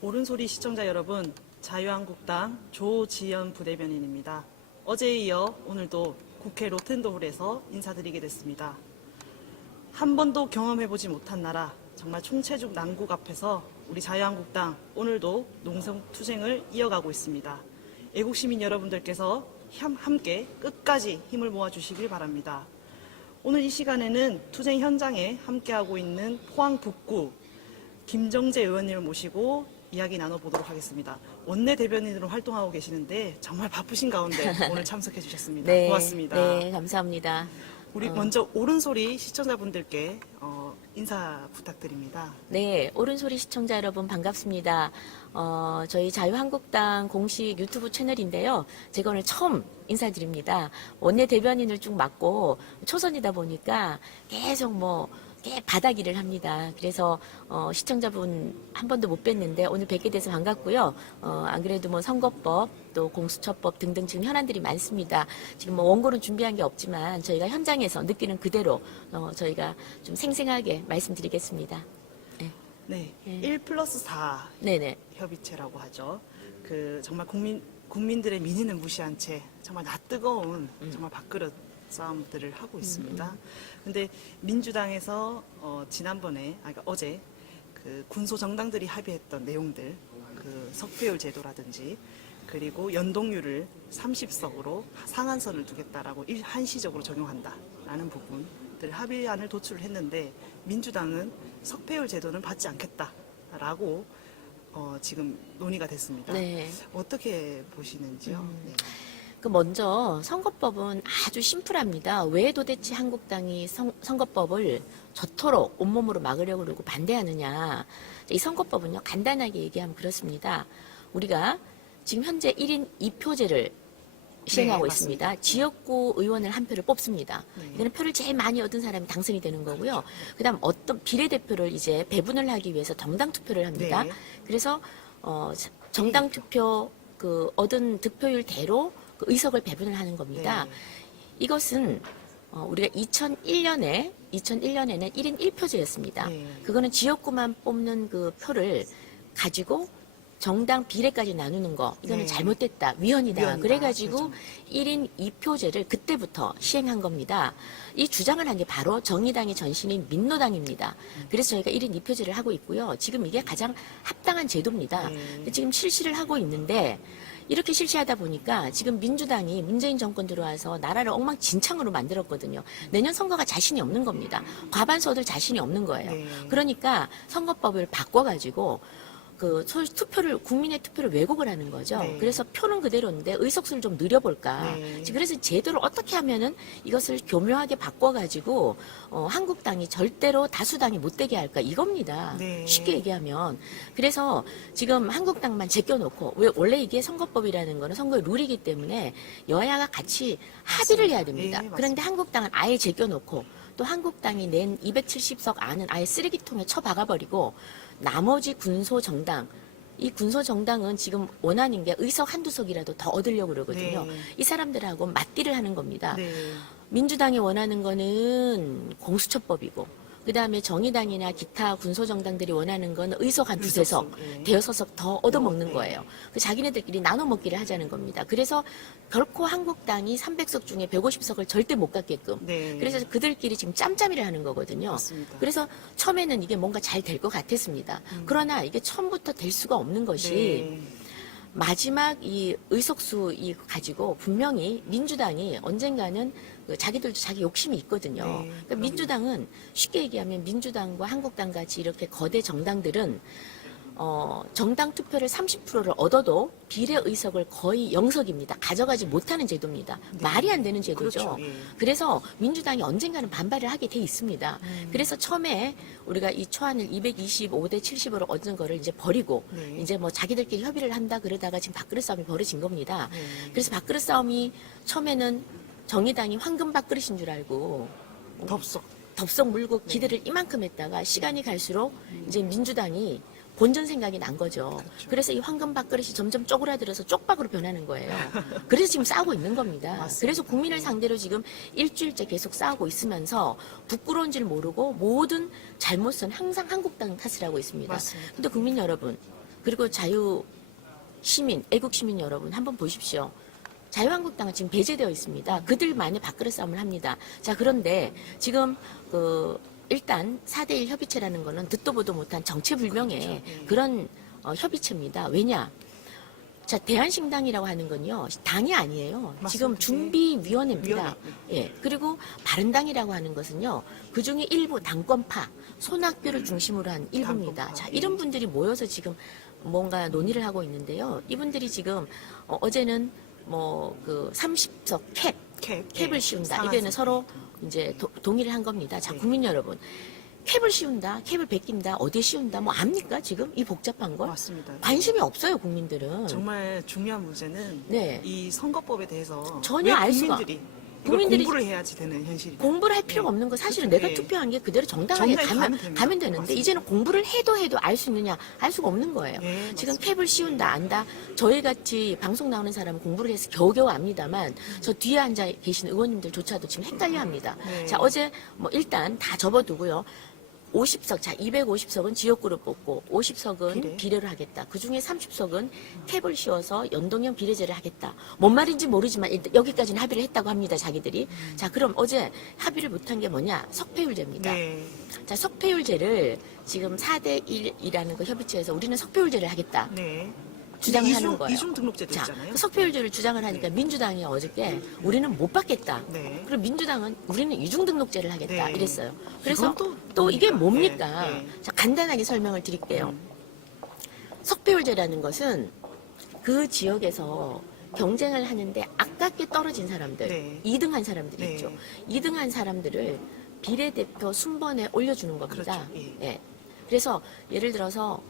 옳은소리 시청자 여러분, 자유한국당 조지연 부대변인입니다. 어제에 이어 오늘도 국회 로텐더홀에서 인사드리게 됐습니다. 한 번도 경험해보지 못한 나라, 정말 총체적 난국 앞에서 우리 자유한국당 오늘도 농성투쟁을 이어가고 있습니다. 애국시민 여러분들께서 함께 끝까지 힘을 모아주시길 바랍니다. 오늘 이 시간에는 투쟁 현장에 함께하고 있는 포항 북구 김정재 의원님을 모시고 이야기 나눠보도록 하겠습니다. 원내대변인으로 활동하고 계시는데 정말 바쁘신 가운데 오늘 참석해 주셨습니다. 네, 고맙습니다. 네, 감사합니다. 우리 먼저 옳은소리 시청자분들께 인사 부탁드립니다. 네, 옳은소리 시청자 여러분 반갑습니다. 저희 자유한국당 공식 유튜브 채널인데요. 제가 오늘 처음 인사드립니다. 원내대변인을 쭉 맡고 초선이다 보니까 계속 바닥 일을 합니다. 그래서 시청자분 한 번도 못 뵀는데 오늘 뵙게 돼서 반갑고요. 안 그래도 선거법 또 공수처법 등등 지금 현안들이 많습니다. 지금 원고는 준비한 게 없지만 저희가 현장에서 느끼는 그대로 저희가 좀 생생하게 말씀드리겠습니다. 네, 1+4 네네. 협의체라고 하죠. 정말 국민들의 민의는 무시한 채 정말 낯뜨거운 정말 밥그릇 싸움들을 하고 있습니다. 근데 민주당에서 그러니까 어제 군소 정당들이 합의했던 내용들, 석배율 제도라든지 그리고 연동률을 30석으로 상한선을 두겠다라고 한시적으로 적용한다라는 부분들 합의안을 도출을 했는데 민주당은 석배율 제도는 받지 않겠다라고 지금 논의가 됐습니다. 네. 어떻게 보시는지요? 네. 먼저 선거법은 아주 심플합니다. 왜 도대체 한국당이 선거법을 저토록 온몸으로 막으려고 그러고 반대하느냐. 이 선거법은요, 간단하게 얘기하면 그렇습니다. 우리가 지금 현재 1인 2표제를 시행하고 있습니다. 지역구 의원을 한 표를 뽑습니다. 이거는 표를 제일 많이 얻은 사람이 당선이 되는 거고요. 그다음 어떤 비례대표를 이제 배분을 하기 위해서 정당 투표를 합니다. 네. 그래서 정당 투표 얻은 득표율대로 의석을 배분을 하는 겁니다. 네. 이것은 우리가 2001년에는 1인 1표제였습니다. 네. 그거는 지역구만 뽑는 그 표를 가지고 정당 비례까지 나누는 거, 이거는 네. 잘못됐다, 위헌이다. 그래가지고 그렇죠. 1인 2표제를 그때부터 시행한 겁니다. 이 주장을 한 게 바로 정의당의 전신인 민노당입니다. 그래서 저희가 1인 2표제를 하고 있고요. 지금 이게 가장 합당한 제도입니다. 근데 지금 실시를 하고 있는데 이렇게 실시하다 보니까 지금 민주당이 문재인 정권 들어와서 나라를 엉망진창으로 만들었거든요. 내년 선거가 자신이 없는 겁니다. 과반수 얻을 자신이 없는 거예요. 네. 그러니까 선거법을 바꿔가지고 국민의 투표를 왜곡을 하는 거죠. 네. 그래서 표는 그대로인데 의석수를 좀 늘려볼까. 네. 그래서 제도를 어떻게 하면은 이것을 교묘하게 바꿔가지고 한국당이 절대로 다수당이 못 되게 할까 이겁니다. 네. 쉽게 얘기하면. 그래서 지금 한국당만 제껴놓고 원래 이게 선거법이라는 거는 선거의 룰이기 때문에 여야가 같이 합의를 해야 됩니다. 네, 그런데 한국당은 아예 제껴놓고 또 한국당이 낸 270석 안은 아예 쓰레기통에 쳐박아버리고 나머지 군소정당, 이 군소정당은 지금 원하는 게 의석 한두 석이라도 더 얻으려고 그러거든요. 네. 이 사람들하고 맞딜을 하는 겁니다. 네. 민주당이 원하는 거는 공수처법이고 그다음에 정의당이나 기타 군소정당들이 원하는 건 의석 한 두세 석, 네. 대여섯 석 더 얻어먹는 네. 거예요. 자기네들끼리 나눠 먹기를 하자는 겁니다. 그래서 결코 한국당이 300석 중에 150석을 절대 못 갖게끔. 네. 그래서 그들끼리 지금 짬짬이를 하는 거거든요. 맞습니다. 그래서 처음에는 이게 뭔가 잘 될 것 같았습니다. 그러나 이게 처음부터 될 수가 없는 것이 네. 마지막 이 의석수 가지고 분명히 민주당이 언젠가는 자기들도 자기 욕심이 있거든요. 네, 그러니까 그럼요. 민주당은 쉽게 얘기하면 민주당과 한국당 같이 이렇게 거대 정당들은 정당 투표를 30%를 얻어도 비례 의석을 거의 0석입니다. 가져가지 못하는 제도입니다. 말이 안 되는 제도죠. 그렇죠. 예. 그래서 민주당이 언젠가는 반발을 하게 돼 있습니다. 그래서 처음에 우리가 이 초안을 225대 70으로 얻은 거를 이제 버리고 네. 이제 자기들끼리 협의를 한다 그러다가 지금 밥그릇 싸움이 벌어진 겁니다. 네. 그래서 밥그릇 싸움이 처음에는 정의당이 황금 밥그릇인 줄 알고 덥석 물고 기대를 이만큼 했다가 시간이 갈수록 이제 민주당이 본전 생각이 난 거죠. 그렇죠. 그래서 이 황금 밥그릇이 점점 쪼그라들어서 쪽박으로 변하는 거예요. 그래서 지금 싸우고 있는 겁니다. 맞습니다. 그래서 국민을 상대로 지금 일주일째 계속 싸우고 있으면서 부끄러운 줄 모르고 모든 잘못은 항상 한국당 탓을 하고 있습니다. 맞습니다. 근데 국민 여러분, 그리고 자유 시민, 애국 시민 여러분 한번 보십시오. 자유한국당은 지금 배제되어 있습니다. 그들만의 밥그릇 싸움을 합니다. 자, 그런데 지금 일단 4대1 협의체라는 거는 듣도 보도 못한 정체불명의 그런 협의체입니다. 왜냐? 자, 대한신당이라고 하는 건요, 당이 아니에요. 맞습니다. 지금 준비위원회입니다. 위원회. 예. 그리고 바른당이라고 하는 것은요, 그 중에 일부 당권파, 손학규를 중심으로 한 일부입니다. 당권파. 자, 이런 분들이 모여서 지금 뭔가 논의를 하고 있는데요. 이분들이 지금, 어제는 그 30석 캡을 씌운다. 이게는 서로 이제 동의를 한 겁니다. 자, 네. 국민 여러분. 캡을 씌운다, 캡을 베낀다, 어디에 씌운다, 뭐 압니까, 지금? 이 복잡한 걸? 맞습니다. 관심이 없어요, 국민들은. 정말 중요한 문제는 네. 이 선거법에 대해서 전혀 왜 알 수가- 국민들이 국민들이 공부를 해야지 되는 현실입니다. 공부를 할 필요가 네. 없는 거 사실은 그렇죠. 내가 네. 투표한 게 그대로 정당하게 정당히 가면 됩니다. 가면 되는데 맞습니다. 이제는 공부를 해도 알 수 있느냐 알 수가 없는 거예요. 네, 지금 맞습니다. 캡을 씌운다 안다 저희 같이 방송 나오는 사람은 공부를 해서 겨우겨우 압니다만 저 뒤에 앉아 계신 의원님들조차도 지금 헷갈려합니다. 네. 자 어제 일단 다 접어두고요. 50석, 자, 250석은 지역구를 뽑고 50석은 비례를 하겠다. 그 중에 30석은 캡을 씌워서 연동형 비례제를 하겠다. 뭔 말인지 모르지만 일단 여기까지는 합의를 했다고 합니다, 자기들이. 자, 그럼 어제 합의를 못한 게 뭐냐? 석패율제입니다. 네. 자, 석패율제를 지금 4대1이라는 그 협의체에서 우리는 석패율제를 하겠다. 네. 주장을 하는 거예요. 이중 등록제도 자, 있잖아요. 석패율제를 주장을 하니까 민주당이 어저께 우리는 못 받겠다. 네. 그리고 민주당은 우리는 이중등록제를 하겠다. 네. 이랬어요. 그래서 이건 또 이게 뭡니까? 뭡니까? 네, 네. 자, 간단하게 설명을 드릴게요. 석패율제라는 것은 그 지역에서 경쟁을 하는데 아깝게 떨어진 사람들, 네. 2등한 사람들이 네. 있죠. 2등한 사람들을 비례대표 순번에 올려주는 겁니다. 그렇죠. 예. 예. 그래서 예를 들어서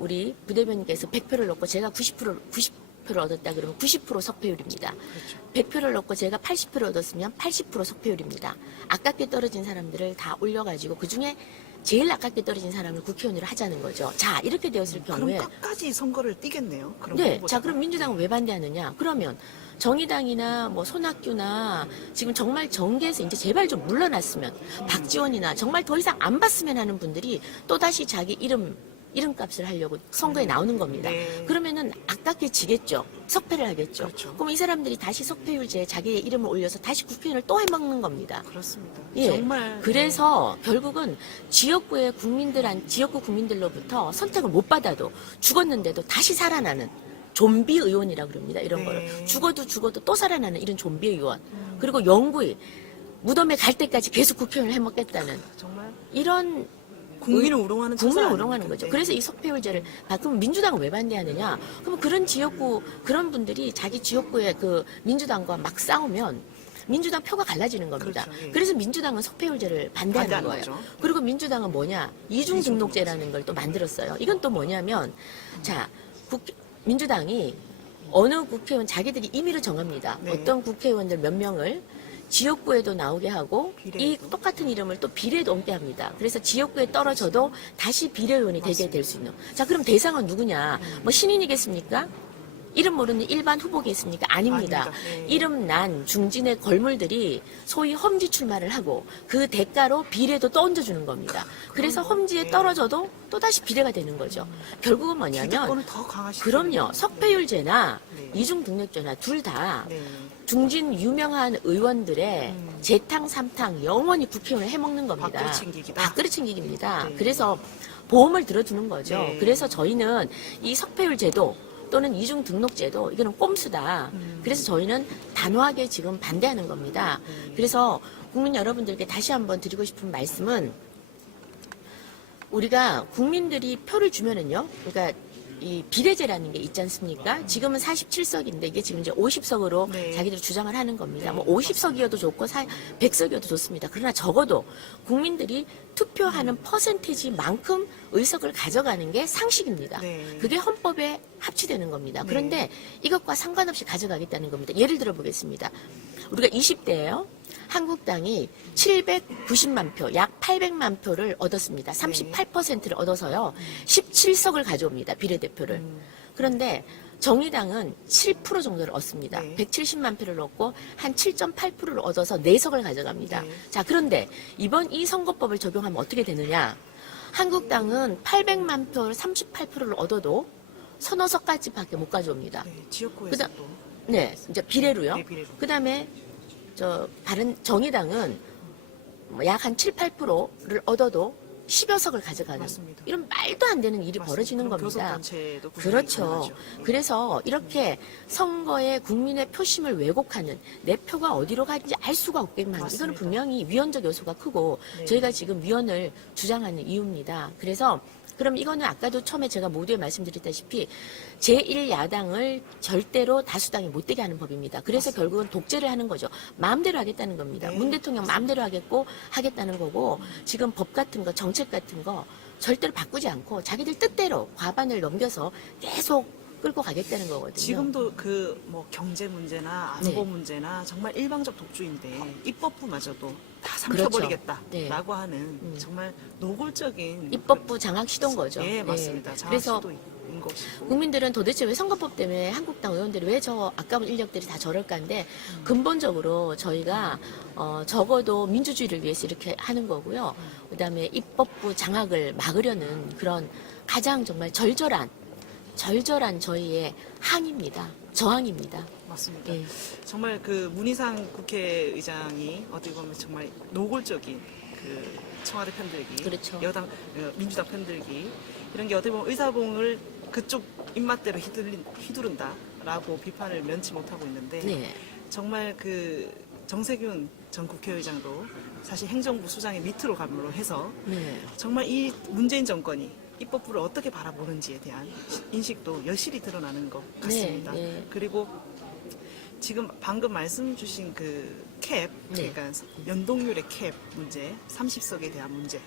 우리 부대변인께서 100표를 넣고 제가 90표를 얻었다 그러면 90% 석패율입니다. 그렇죠. 100표를 넣고 제가 80표를 얻었으면 80% 석패율입니다. 아깝게 떨어진 사람들을 다 올려가지고 그중에 제일 아깝게 떨어진 사람을 국회의원으로 하자는 거죠. 자, 이렇게 되었을 경우에 그럼 끝까지 선거를 뛰겠네요. 그럼 네, 후보자가. 자 그럼 민주당은 왜 반대하느냐? 그러면 정의당이나 손학규나 지금 정말 정계에서 이제 제발 좀 물러났으면 박지원이나 정말 더 이상 안 봤으면 하는 분들이 또 다시 자기 이름값을 하려고 선거에 나오는 겁니다. 네. 그러면은 아깝게 지겠죠. 석패를 하겠죠. 그렇죠. 그럼 이 사람들이 다시 석패율제에 자기의 이름을 올려서 다시 국회의원을 또 해먹는 겁니다. 그렇습니다. 예. 정말 그래서 결국은 지역구 국민들로부터 선택을 못 받아도 죽었는데도 다시 살아나는 좀비 의원이라고 그럽니다. 이런 네. 거를. 죽어도 또 살아나는 이런 좀비 의원. 그리고 영구히 무덤에 갈 때까지 계속 국회의원을 해먹겠다는 정말 이런 국민을 우롱하는 국민을 처사 우롱하는 아닙니까? 거죠. 네. 그래서 이 석패율제를 그럼 민주당은 왜 반대하느냐? 그러면 그런 지역구 그런 분들이 자기 지역구의 그 민주당과 막 싸우면 민주당 표가 갈라지는 겁니다. 그렇죠, 예. 그래서 민주당은 석패율제를 반대하는 반대하는 거예요. 거죠. 그리고 민주당은 뭐냐? 이중등록제라는 걸 또 만들었어요. 이건 또 뭐냐면 자 민주당이 어느 국회의원 자기들이 임의를 정합니다. 네. 어떤 국회의원들 몇 명을 지역구에도 나오게 하고 비례에도. 이 똑같은 이름을 또 비례에도 옮게 합니다. 그래서 지역구에 떨어져도 다시 비례의원이 되게 맞습니다. 될 수 있는. 자 그럼 대상은 누구냐? 뭐 신인이겠습니까? 이름 모르는 일반 후보겠습니까? 아닙니다. 아닙니다. 네. 이름 난 중진의 걸물들이 소위 험지 출마를 하고 그 대가로 비례도 또 얹어주는 겁니다. 그래서 험지에 네. 떨어져도 또 다시 비례가 되는 거죠. 결국은 뭐냐면 기득권을 더 강화시키는 그럼요. 석패율제나 네. 이중등록제나 둘 다 네. 중진 유명한 의원들의 재탕 삼탕 영원히 국회의원을 해먹는 겁니다. 밥그릇 챙기기다. 밥그릇 챙기기입니다. 네. 그래서 보험을 들어주는 거죠. 네. 그래서 저희는 이 석패율제도 또는 이중등록제도 이거는 꼼수다. 그래서 저희는 단호하게 지금 반대하는 겁니다. 그래서 국민 여러분들께 다시 한번 드리고 싶은 말씀은 우리가 국민들이 표를 주면은요. 그러니까 이 비례제라는 게 있지 않습니까? 지금은 47석인데 이게 지금 이제 50석으로 네. 자기들 주장을 하는 겁니다. 네, 뭐 50석이어도 좋고 100석이어도 좋습니다. 그러나 적어도 국민들이 투표하는 퍼센테이지만큼 의석을 가져가는 게 상식입니다. 네. 그게 헌법에 합치되는 겁니다. 네. 그런데 이것과 상관없이 가져가겠다는 겁니다. 예를 들어 보겠습니다. 우리가 20대예요. 한국당이 790만 표, 약 800만 표를 얻었습니다. 38%를 얻어서요. 17석을 가져옵니다. 비례대표를. 그런데 정의당은 7% 정도를 얻습니다. 네. 170만 표를 얻고 한 7.8%를 얻어서 4석을 가져갑니다. 네. 자, 그런데 이번 이 선거법을 적용하면 어떻게 되느냐? 한국당은 800만 표 38%를 얻어도 서너 석까지밖에 못 가져옵니다. 네, 지역구에서 그다음- 또 네, 이제 비례로요. 네, 비례로. 그다음에 바른 정의당은 약 한 7, 8%를 얻어도 10여 석을 가져가는 맞습니다. 이런 말도 안 되는 일이 맞습니다. 벌어지는 그럼 겁니다. 교섭단체도 구성이 그렇죠. 가능하죠. 그래서 이렇게 선거에 국민의 표심을 왜곡하는 내 표가 어디로 가는지 알 수가 없게만 하는 맞습니다. 이거는 분명히 위헌적 요소가 크고 네. 저희가 지금 위헌을 주장하는 이유입니다. 그래서 그럼 이거는 아까도 처음에 제가 모두에 말씀드렸다시피 제1야당을 절대로 다수당이 못 되게 하는 법입니다. 그래서 맞습니다. 결국은 독재를 하는 거죠. 마음대로 하겠다는 겁니다. 네, 문 대통령 마음대로 하겠다는 거고 지금 법 같은 거 정책 같은 거 절대로 바꾸지 않고 자기들 뜻대로 과반을 넘겨서 계속 끌고 가겠다는 거거든요. 지금도 그 뭐 경제 문제나 안보 네. 문제나 정말 일방적 독주인데 입법부마저도 다 그렇죠. 삼켜버리겠다라고 네. 하는 정말 노골적인 입법부 장악 시도인 거죠. 예, 맞습니다. 네. 장악 그래서 시도인 것이고 국민들은 도대체 왜 선거법 때문에 한국당 의원들이 왜 저 아까운 인력들이 다 저럴까인데 근본적으로 저희가 적어도 민주주의를 위해서 이렇게 하는 거고요. 그다음에 입법부 장악을 막으려는 그런 가장 정말 절절한 저희의 항입니다. 저항입니다. 맞습니다. 예. 정말 그 문희상 국회의장이 어떻게 보면 정말 노골적인 그 청와대 편들기, 그렇죠. 여당 민주당 편들기 이런 게 어떻게 보면 의사봉을 그쪽 입맛대로 휘두른다라고 비판을 면치 못하고 있는데 네. 정말 그 정세균 전 국회의장도 사실 행정부 수장의 밑으로 감으로 해서 네. 정말 이 문재인 정권이 입법부를 어떻게 바라보는지에 대한 인식도 여실히 드러나는 것 같습니다. 네, 네. 그리고 지금 방금 말씀 주신 그 캡, 네. 그러니까 연동률의 캡 문제, 30석에 대한 문제.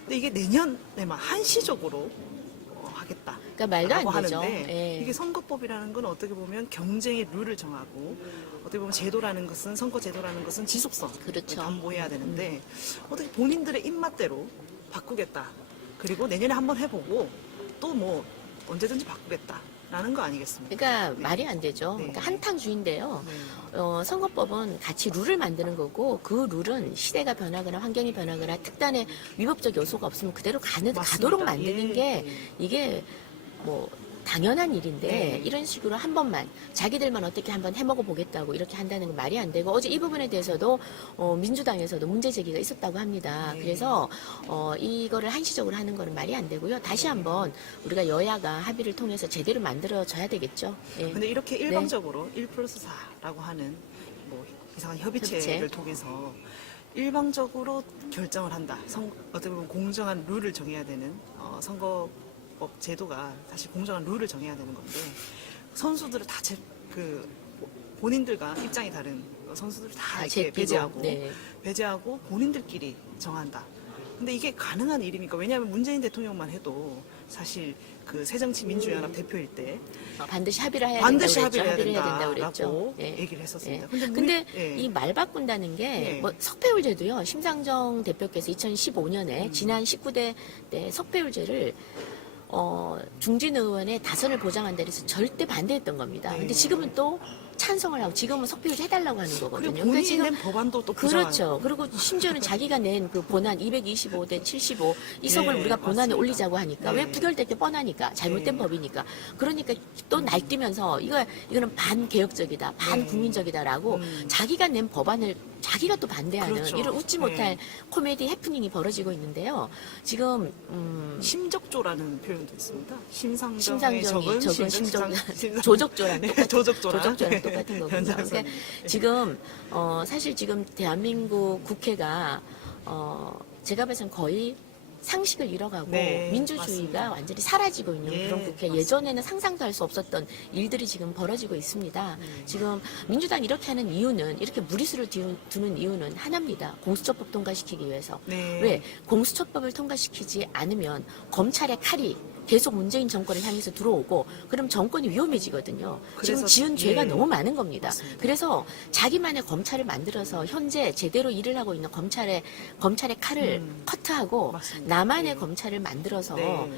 근데 이게 내년에만 한시적으로 하겠다. 그러니까 말도 안 라고 되죠. 하는데 예. 이게 선거법이라는 건 어떻게 보면 경쟁의 룰을 정하고 어떻게 보면 제도라는 것은 선거 제도라는 것은 지속성을 그렇죠. 담보해야 되는데 어떻게 본인들의 입맛대로 바꾸겠다. 그리고 내년에 한번 해보고 또 뭐 언제든지 바꾸겠다라는 거 아니겠습니까? 그러니까 말이 안 되죠. 네. 그러니까 한탕주의인데요. 네. 선거법은 같이 룰을 만드는 거고 그 룰은 시대가 변하거나 환경이 변하거나 특단의 위법적 요소가 없으면 그대로 맞습니다. 가도록 만드는 예, 게 예. 이게 뭐 당연한 일인데 네. 이런 식으로 한 번만 자기들만 어떻게 한번 해먹어 보겠다고 이렇게 한다는 건 말이 안 되고 어제 이 부분에 대해서도 민주당에서도 문제 제기가 있었다고 합니다. 네. 그래서 이거를 한시적으로 하는 거는 말이 안 되고요. 다시 한번 우리가 여야가 합의를 통해서 제대로 만들어져야 되겠죠. 예. 근데 이렇게 일방적으로 1+4라고 하는 뭐 이상한 협의체를 협의체. 통해서 일방적으로 결정을 한다. 어떻게 보면 공정한 룰을 정해야 되는 선거법 제도가 사실 공정한 룰을 정해야 되는 건데 선수들을 다 본인들과 입장이 다른 선수들을 다 이렇게 제끼고, 배제하고 네. 배제하고 본인들끼리 정한다. 근데 이게 가능한 일입니까? 왜냐하면 문재인 대통령만 해도 사실 그 새정치민주연합 대표일 때 반드시 합의를 해야 반드시 된다고 그랬죠. 합의를 해야 된다고 그랬죠. 된다라고 예. 얘기를 했었습니다. 예. 근데 근데 예. 이 말 바꾼다는 게 예. 뭐 석패율제도요. 심상정 대표께서 2015년에 지난 19대 때 석패율제를 중진 의원의 다선을 보장한다 그래서 절대 반대했던 겁니다. 네. 근데 지금은 또 찬성을 하고 지금은 석패율제 해달라고 하는 거거든요. 그리고 본인이 지금 낸 법안도 또 부정하는 그렇죠. 그리고 심지어는 자기가 낸 그 본안 225대 75 이 석을 네, 우리가 본안에 맞습니다. 올리자고 하니까 네. 왜 부결될 게 뻔하니까 잘못된 네. 법이니까 그러니까 또 날뛰면서 이거는 반개혁적이다, 반국민적이다라고 자기가 낸 법안을 자기가 또 반대하는 그렇죠. 이런 웃지 네. 못할 코미디 해프닝이 벌어지고 있는데요. 지금 심적조라는 표현도 있습니다. 심상정의 심상정이 적은 적은 심정 조적조랑 네, 똑같은 조적조랑 조적조랑 똑같은 거군요. 연장선. 그러니까 지금 사실 지금 대한민국 국회가 제가 봐서는 거의 상식을 잃어가고 네, 민주주의가 맞습니다. 완전히 사라지고 있는 예, 그런 국회 맞습니다. 예전에는 상상도 할 수 없었던 일들이 지금 벌어지고 있습니다. 지금 민주당이 이렇게 하는 이유는 이렇게 무리수를 두는 이유는 하나입니다. 공수처법 통과시키기 위해서. 네. 왜 공수처법을 통과시키지 않으면 검찰의 칼이 계속 문재인 정권을 향해서 들어오고 그럼 정권이 위험해지거든요. 지금 그래서- 지은 죄가 예. 너무 많은 겁니다. 맞습니다. 그래서 자기만의 검찰을 만들어서 현재 제대로 일을 하고 있는 검찰의 칼을 커트하고 맞습니다. 나만의 네. 검찰을 만들어서 네.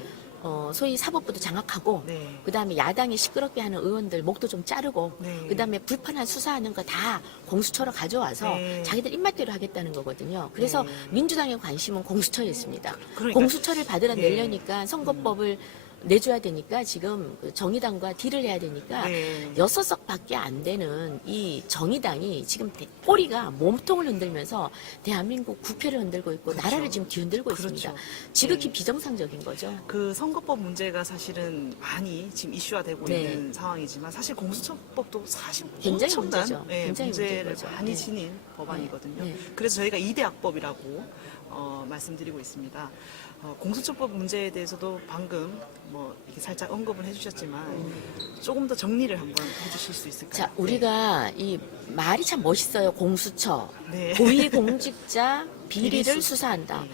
소위 사법부도 장악하고 네. 그다음에 야당이 시끄럽게 하는 의원들 목도 좀 자르고 네. 그다음에 불편한 수사하는 거 다 공수처로 가져와서 네. 자기들 입맛대로 하겠다는 거거든요. 그래서 네. 민주당의 관심은 공수처에 있습니다. 그러니까, 공수처를 받으려내려니까 예. 선거법을 내줘야 되니까 지금 그 정의당과 딜을 해야 되니까 네. 6석밖에 안 되는 이 정의당이 지금 꼬리가 몸통을 흔들면서 대한민국 국회를 흔들고 있고 그렇죠. 나라를 지금 뒤흔들고 그렇죠. 있습니다. 지극히 네. 비정상적인 거죠. 그 선거법 문제가 사실은 많이 지금 이슈화되고 네. 있는 상황이지만 사실 공수처법도 사실 굉장히 엄청난 문제죠. 예, 굉장히 문제를 문제인 거죠. 많이 네. 지닌 법안이거든요. 네. 그래서 저희가 2대 악법이라고 말씀드리고 있습니다. 공수처법 문제에 대해서도 방금 뭐 이렇게 살짝 언급을 해주셨지만 조금 더 정리를 한번 해주실 수 있을까요? 자, 우리가 이 말이 참 멋있어요. 공수처. 네. 고위공직자 비리를 비리수. 수사한다. 네.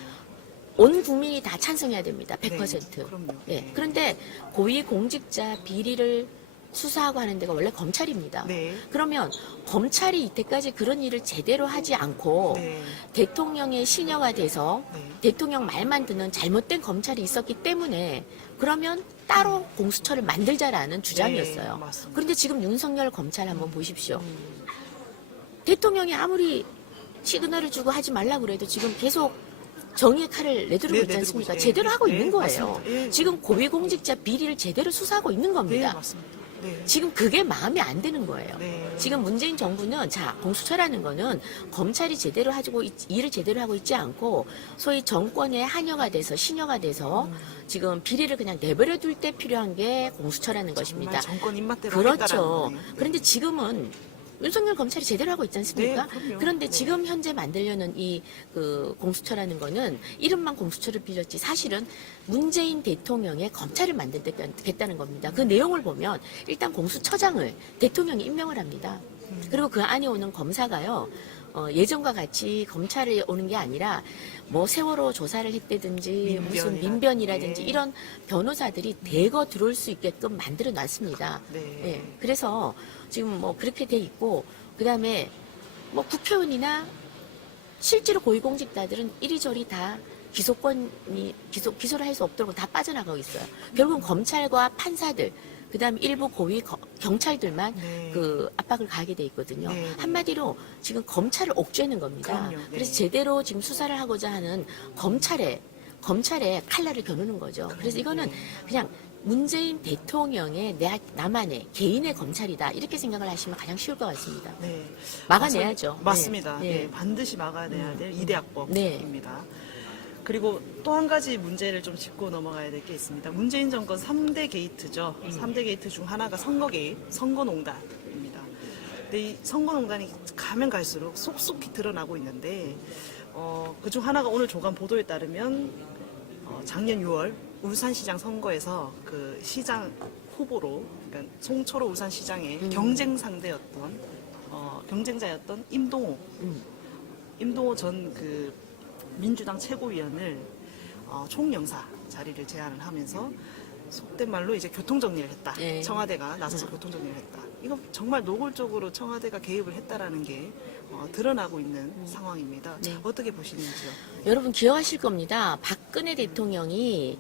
온 국민이 다 찬성해야 됩니다. 100%. 네, 그럼요. 예. 네. 그런데 고위공직자 비리를 수사하고 하는 데가 원래 검찰입니다. 네. 그러면 검찰이 이때까지 그런 일을 제대로 하지 않고 네. 대통령의 신여가 돼서 네. 대통령 말만 듣는 잘못된 검찰이 있었기 때문에 그러면 따로 공수처를 만들자라는 주장이었어요. 네, 맞습니다. 그런데 지금 윤석열 검찰 한번 보십시오. 음. 대통령이 아무리 시그널을 주고 하지 말라고 그래도 지금 계속 정의의 칼을 내두르고 네, 있지 내두르고 않습니까? 있- 제대로 예, 하고 예, 있는 거예요. 맞습니다. 예. 지금 고위공직자 비리를 제대로 수사하고 있는 네, 겁니다. 맞습니다. 네. 지금 그게 마음에 안 드는 거예요. 네. 지금 문재인 정부는 자 공수처라는 거는 검찰이 제대로 하고 일을 제대로 하고 있지 않고 소위 정권의 한여가 돼서 신여가 돼서 지금 비리를 그냥 내버려 둘 때 필요한 게 공수처라는 것입니다. 정말 정권 입맛대로 그렇죠. 하겠다라는 거네요. 네. 그런데 지금은 윤석열 검찰이 제대로 하고 있지 않습니까? 네, 그럼요. 그런데 네. 지금 현재 만들려는 이 그 공수처라는 거는 이름만 공수처를 빌렸지 사실은 문재인 대통령의 검찰을 만들겠다는 겁니다. 그 내용을 보면 일단 공수처장을 대통령이 임명을 합니다. 그리고 그 안에 오는 검사가요. 예전과 같이 검찰에 오는 게 아니라 뭐 세월호 조사를 했다든지 무슨 민변이라든지 예. 이런 변호사들이 대거 들어올 수 있게끔 만들어 놨습니다. 네. 예, 그래서 지금 뭐 그렇게 돼 있고 그다음에 뭐 국회의원이나 실제로 고위공직자들은 이리저리 다 기소를 할 수 없도록 다 빠져나가고 있어요. 결국은 검찰과 판사들 그다음 일부 고위 경찰들만 네. 그 압박을 가하게 돼 있거든요. 네. 한마디로 지금 검찰을 옥죄는 겁니다. 그럼요. 네. 그래서 제대로 지금 수사를 하고자 하는 검찰에 칼날을 겨누는 거죠. 그래서 이거는 그냥 문재인 대통령의 나만의 개인의 검찰이다 이렇게 생각을 하시면 가장 쉬울 것 같습니다. 네. 막아내야죠. 맞습니다. 네. 네. 반드시 막아내야 될 2대 악법입니다. 그리고 또 한 가지 문제를 좀 짚고 넘어가야 될 게 있습니다. 문재인 정권 3대 게이트죠. 3대 게이트 중 하나가 선거 개입, 선거농단입니다. 근데 이 선거농단이 가면 갈수록 속속히 드러나고 있는데 그중 하나가 오늘 조간 보도에 따르면 작년 6월 울산시장 선거에서 그 시장 후보로 그러니까 송철호 울산시장의 경쟁 상대였던 경쟁자였던 임동호 전 그 민주당 최고위원을 총영사 자리를 제안을 하면서 속된 말로 이제 교통정리를 했다. 네. 청와대가 나서서 교통정리를 했다. 이거 정말 노골적으로 청와대가 개입을 했다라는 게 드러나고 있는 상황입니다. 네. 어떻게 보시는지요? 여러분 기억하실 겁니다. 박근혜 대통령이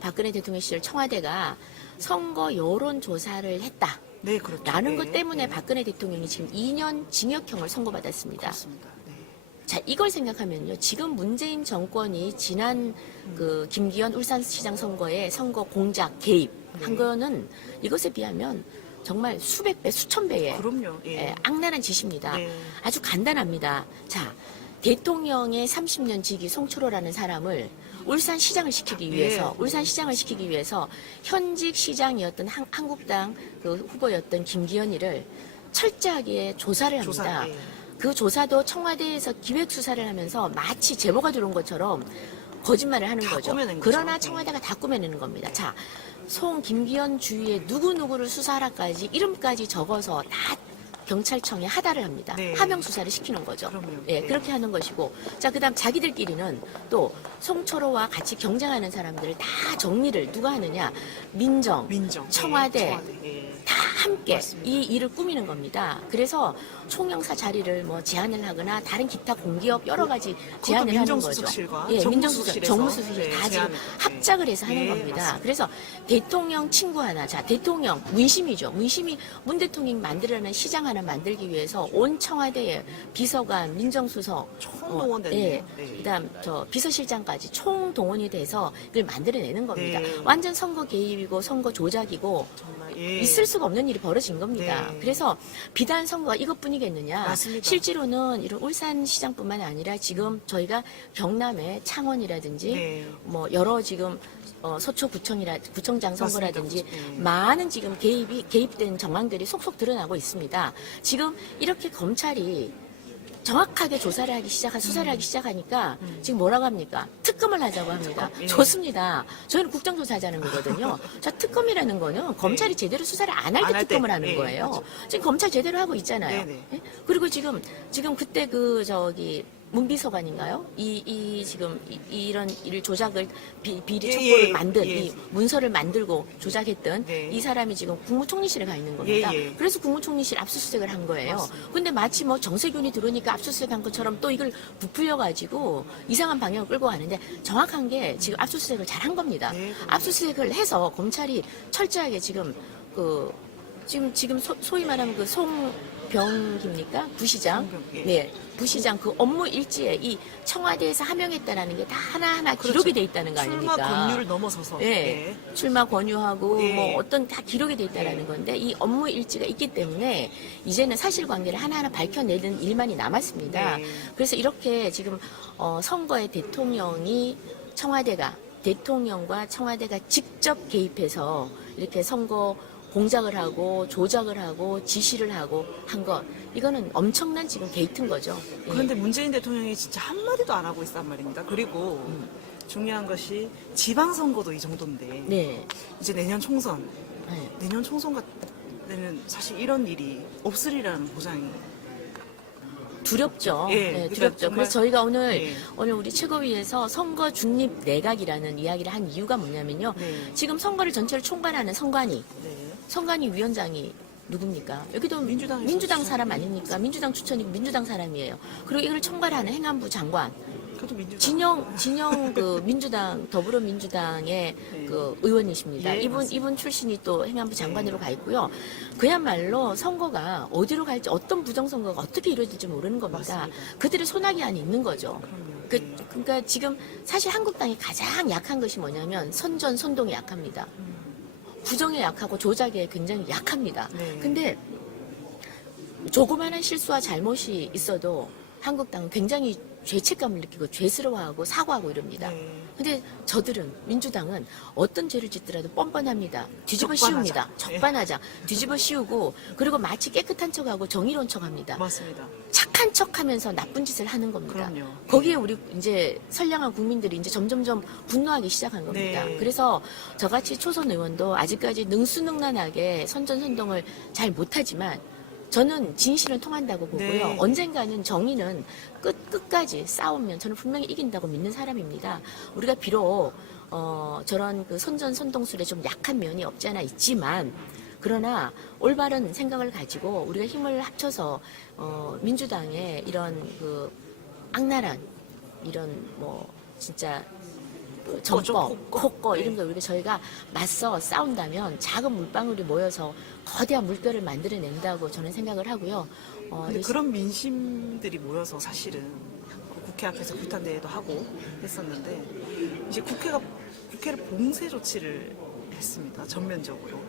박근혜 대통령 시절 청와대가 선거 여론 조사를 했다. 네, 그렇죠. 라는 네. 것 때문에 네. 박근혜 대통령이 지금 2년 징역형을 선고받았습니다. 그렇습니다. 네. 자, 이걸 생각하면요. 지금 문재인 정권이 지난 그 김기현 울산시장 선거에 선거 공작 개입한 네. 거는 이것에 비하면 정말 수백 배, 수천 배의 그럼요. 예. 악랄한 짓입니다. 네. 아주 간단합니다. 자, 대통령의 30년 지기 송철호라는 사람을 울산시장을 시키기 위해서 네. 울산시장을 시키기 위해서 현직 시장이었던 한국당 그 후보였던 김기현이를 철저하게 조사를 합니다. 조사, 예. 그 조사도 청와대에서 기획 수사를 하면서 마치 제보가 들어온 것처럼 거짓말을 하는 다 거죠. 꾸며낸 거죠. 그러나 네. 청와대가 다 꾸며내는 겁니다. 자, 김기현 주위에 누구누구를 수사하라까지 이름까지 적어서 다 경찰청에 하달을 합니다. 네. 하명 수사를 시키는 거죠. 그럼요. 예, 네. 그렇게 하는 것이고, 자, 그다음 자기들끼리는 또 송철호와 같이 경쟁하는 사람들을 다 정리를 누가 하느냐, 민정, 민정, 청와대, 예. 다 함께 맞습니다. 이 일을 꾸미는 겁니다. 그래서 총영사 자리를 뭐 제안을 하거나 다른 기타 공기업 여러 가지 제안을 하는 거죠. 민정수석실과 예, 정무수석실에서 정무수석실 다 지금 제안을 합작을 해서 하는 예, 겁니다. 맞습니다. 그래서 대통령 친구 하나, 자 대통령 문심이죠. 문심이 문 대통령이 만들어낸 시장 하나 만들기 위해서 온 청와대에 비서관, 민정수석, 총동원됐네요. 예, 네. 그다음 저 비서실장까지 총동원이 돼서 이걸 만들어내는 겁니다. 네. 완전 선거 개입이고 선거 조작이고 정말 예. 있을 수가 없는 일이 벌어진 겁니다. 네. 그래서 비단 선거가 이것뿐이겠느냐? 맞습니다. 실제로는 이런 울산시장뿐만 아니라 지금 저희가 경남의 창원이라든지 네. 뭐 여러 지금 구청장 선거라든지 맞습니다. 네. 많은 지금 개입된 정황들이 속속 드러나고 있습니다. 지금 이렇게 검찰이 정확하게 조사를 하기 수사를 하기 시작하니까 지금 뭐라고 합니까? 특검을 하자고 합니다. 예. 좋습니다. 저희는 국정조사하자는 거거든요. 자, 특검이라는 거는 검찰이 제대로 수사를 안 할 안 때 할 때. 특검을 하는 예, 거예요. 그렇죠. 지금 검찰 제대로 하고 있잖아요. 네네. 예? 그리고 지금 그때 문비서관인가요? 이런 일 조작을 비리 예, 첩보를 예, 만든 예. 이 문서를 만들고 조작했던 네. 이 사람이 지금 국무총리실에 가 있는 겁니다. 예, 예. 그래서 국무총리실 압수수색을 한 거예요. 맞습니다. 근데 마치 뭐 정세균이 들어오니까 압수수색한 것처럼 또 이걸 부풀려가지고 이상한 방향을 끌고 가는데 정확한 게 지금 압수수색을 잘 한 겁니다. 네, 압수수색을 해서 검찰이 철저하게 지금 소위 말하면 송병기입니까? 부시장. 송병, 예. 네. 부시장 그 업무 일지에 이 청와대에서 하명했다라는 게 다 하나하나 그렇죠. 기록이 돼 있다는 거 출마 아닙니까? 권유를 넘어서서 예. 출마 권유하고 예. 뭐 어떤 다 기록이 돼 있다라는 예. 건데 이 업무 일지가 있기 때문에 이제는 사실관계를 하나하나 밝혀내는 일만이 남았습니다. 네. 그래서 이렇게 지금 선거에 대통령과 청와대가 직접 개입해서 이렇게 선거 공작을 하고 조작을 하고 지시를 하고 한 것 이거는 엄청난 지금 게이트인 거죠. 예. 그런데 문재인 대통령이 진짜 한마디도 안 하고 있단 말입니다. 그리고 중요한 것이 지방선거도 이 정도인데 네. 이제 내년 총선, 네. 내년 총선 때는 사실 이런 일이 없으리라는 보장이 두렵죠. 예, 네, 그러니까 두렵죠. 정말- 그래서 저희가 오늘 예. 우리 최고위에서 선거 중립 내각이라는 이야기를 한 이유가 뭐냐면요. 네. 지금 선거를 전체를 총괄하는 선관위 네. 위원장이 누굽니까? 여기도 민주당에서 민주당 추천. 사람 아닙니까? 민주당 추천이고 민주당 사람이에요. 그리고 이걸 총괄하는 행안부 장관. 그것도 민주당. 진영 민주당 더불어민주당의 네. 의원이십니다. 예, 이분 맞습니다. 출신이 또 행안부 장관으로 가 있고요. 그야말로 선거가 어디로 갈지 어떤 부정선거가 어떻게 이루어질지 모르는 겁니다. 맞습니다. 그들의 손아귀 안에 있는 거죠. 그럼요. 네. 그러니까 지금 사실 한국당이 가장 약한 것이 뭐냐면 선동에 약합니다. 부정에 약하고 조작에 굉장히 약합니다. 네. 근데 조그마한 실수와 잘못이 있어도 한국당은 굉장히 죄책감을 느끼고 죄스러워하고 사과하고 이럽니다. 네. 근데 저들은 민주당은 어떤 죄를 짓더라도 뻔뻔합니다. 뒤집어 적반하장. 씌웁니다. 적반하장. 뒤집어 씌우고 그리고 마치 깨끗한 척하고 정의로운 척합니다. 맞습니다. 착한 척하면서 나쁜 짓을 하는 겁니다. 그럼요. 거기에 우리 이제 선량한 국민들이 이제 점점점 분노하기 시작한 겁니다. 네. 그래서 저같이 초선 의원도 아직까지 능수능란하게 선전선동을 잘 못하지만 저는 진실은 통한다고 보고요. 네. 언젠가는 정의는 끝까지 싸우면 저는 분명히 이긴다고 믿는 사람입니다. 우리가 비록 저런 선전선동술에 좀 약한 면이 없지 않아 있지만 그러나 올바른 생각을 가지고 우리가 힘을 합쳐서 민주당의 이런 악랄한 이런 진짜 정법, 폭거 네. 이런 거 우리가 저희가 맞서 싸운다면 작은 물방울이 모여서 거대한 물결을 만들어낸다고 저는 생각을 하고요. 근데 그런 민심들이 모여서 사실은 국회 앞에서 규탄대회도 하고 했었는데 이제 국회를 봉쇄 조치를 했습니다. 전면적으로.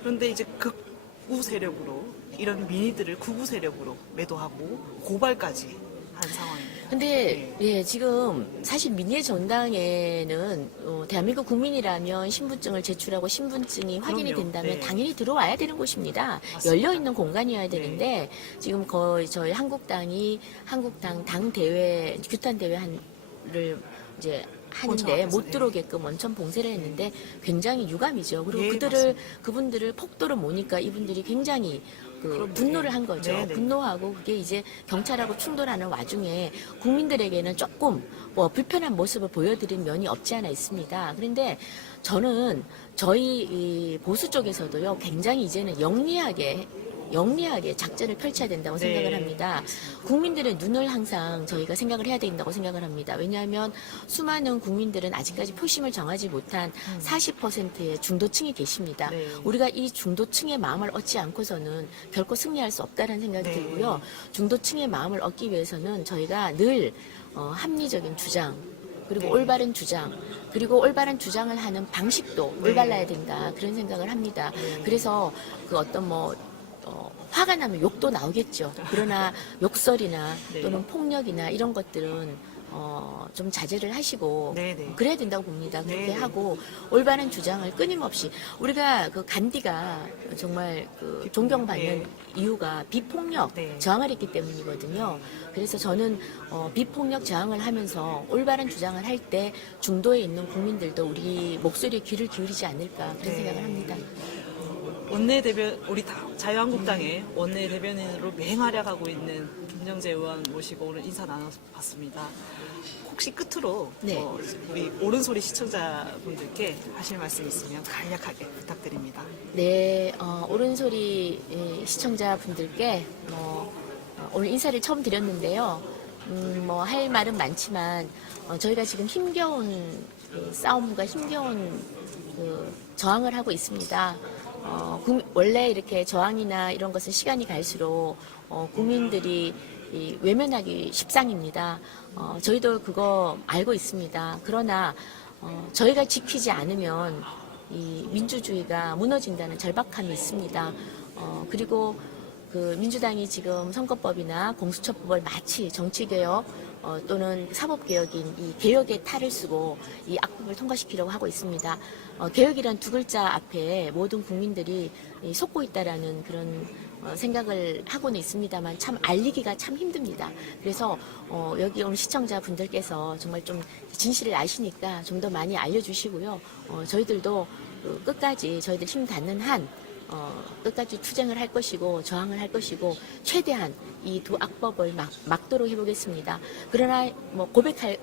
그런데 이제 극우 세력으로 이런 민의들을 극우 세력으로 매도하고 고발까지 한 상황입니다. 근데 예, 지금 사실 민의 전당에는 대한민국 국민이라면 신분증을 제출하고 신분증이 확인이 그럼요. 된다면 네. 당연히 들어와야 되는 곳입니다. 맞습니다. 열려 있는 공간이어야 되는데 지금 거의 저희 한국당 당 대회 규탄 대회를 이제 하는데 본청 앞에서, 못 들어오게끔 원천 봉쇄를 했는데 굉장히 유감이죠. 그리고 예, 그분들을 폭도로 모니까 이분들이 굉장히 분노를 한 거죠. 네, 네. 분노하고 그게 이제 경찰하고 충돌하는 와중에 국민들에게는 조금 불편한 모습을 보여드린 면이 없지 않아 있습니다. 그런데 저는 저희 이 보수 쪽에서도요, 굉장히 이제는 영리하게 작전을 펼쳐야 된다고 네. 생각을 합니다. 국민들의 눈을 항상 저희가 생각을 해야 된다고 생각을 합니다. 왜냐하면 수많은 국민들은 아직까지 표심을 정하지 못한 40%의 중도층이 계십니다. 네. 우리가 이 중도층의 마음을 얻지 않고서는 결코 승리할 수 없다는 생각이 네. 들고요. 중도층의 마음을 얻기 위해서는 저희가 늘 합리적인 주장, 그리고 네. 올바른 주장, 그리고 올바른 주장을 하는 방식도 네. 올바라야 된다, 그런 생각을 합니다. 네. 그래서 그 어떤 화가 나면 욕도 나오겠죠. 그러나 욕설이나 네. 또는 폭력이나 이런 것들은 좀 자제를 하시고 네, 네. 그래야 된다고 봅니다. 그렇게 네. 하고 올바른 주장을 끊임없이, 우리가 그 간디가 정말 존경받는 이유가 비폭력 네. 저항을 했기 때문이거든요. 그래서 저는 비폭력 저항을 하면서 올바른 주장을 할 때 중도에 있는 국민들도 우리 목소리에 귀를 기울이지 않을까, 그런 네. 생각을 합니다. 원내대변, 우리 원내대변의 원내대변인으로 맹활약하고 있는 김정재 의원 모시고 오늘 인사 나눠봤습니다. 혹시 끝으로 네. 우리 오른소리 시청자분들께 하실 말씀 있으면 간략하게 부탁드립니다. 네, 오른소리 시청자분들께 오늘 인사를 처음 드렸는데요. 할 말은 많지만 저희가 지금 힘겨운 싸움과 힘겨운 저항을 하고 있습니다. 원래 이렇게 저항이나 이런 것은 시간이 갈수록 국민들이 외면하기 십상입니다. 저희도 그거 알고 있습니다. 그러나 저희가 지키지 않으면 이 민주주의가 무너진다는 절박함이 있습니다. 그리고 민주당이 지금 선거법이나 공수처법을 마치 정치개혁 또는 사법개혁인 이 개혁의 탈을 쓰고 이 악법을 통과시키려고 하고 있습니다. 개혁이란 두 글자 앞에 모든 국민들이 속고 있다라는 그런 생각을 하고는 있습니다만 참 알리기가 참 힘듭니다. 그래서 여기 오늘 시청자분들께서 정말 좀 진실을 아시니까 좀 더 많이 알려주시고요. 저희들도 끝까지 저희들 힘 닿는 한 끝까지 투쟁을 할 것이고 저항을 할 것이고 최대한 이 두 악법을 막도록 해보겠습니다. 그러나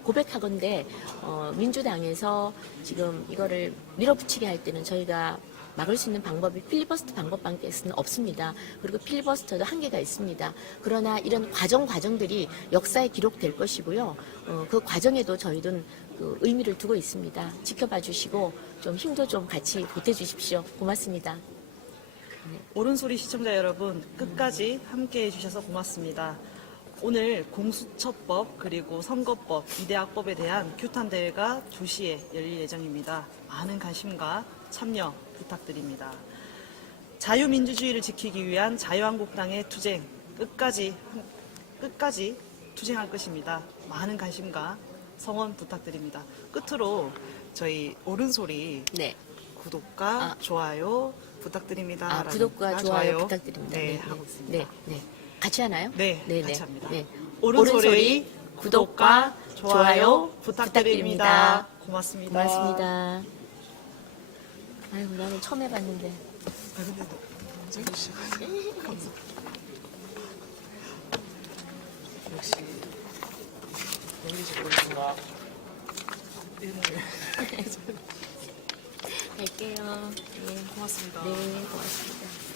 고백하건대 민주당에서 지금 이거를 밀어붙이게 할 때는 저희가 막을 수 있는 방법이 필리버스터 방법밖에는 없습니다. 그리고 필리버스터도 한계가 있습니다. 그러나 이런 과정들이 역사에 기록될 것이고요. 그 과정에도 저희는 의미를 두고 있습니다. 지켜봐 주시고 좀 힘도 좀 같이 보태주십시오. 고맙습니다. 오른소리 시청자 여러분, 끝까지 함께 해주셔서 고맙습니다. 오늘 공수처법 그리고 선거법 2대 악법에 대한 규탄대회가 2시에 열릴 예정입니다. 많은 관심과 참여 부탁드립니다. 자유민주주의를 지키기 위한 자유한국당의 투쟁 끝까지 투쟁할 것입니다. 많은 관심과 성원 부탁드립니다. 끝으로 저희 오른소리 네. 구독과 좋아요 부탁드립니다. 구독과 좋아요 부탁드립니다. 네, 하고 있습니다. 네, 네. 같이 하나요? 네, 네, 같이 네. 합니다. 네. 오른소리 구독과 좋아요 부탁드립니다. 고맙습니다. 고맙습니다. 아이고, 나는 처음 해봤는데. 근데 너무 재밌으셔가지고 감사합니다. 역시 연기직 오리지마 이름을 갈게요. 네. 고맙습니다. 네, 고맙습니다.